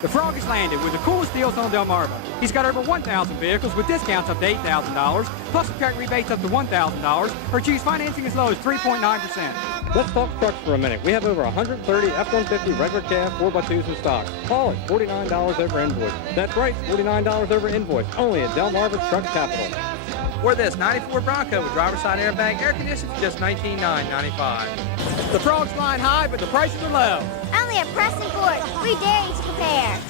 The Frog has landed with the coolest deals on Delmarva. He's got over 1,000 vehicles with discounts up to $8,000, plus credit rebates up to $1,000, or choose financing as low as 3.9%. Let's talk trucks for a minute. We have over 130 F-150 regular cab 4x2s in stock. All at $49 over invoice. That's right, $49 over invoice. Only at Delmarva Truck Capital. Or this 94 Bronco with driver's side airbag, air conditioning for just $19,995. The Frog's flying high, but the prices are low. Only at Preston Ford. We dare you to compare.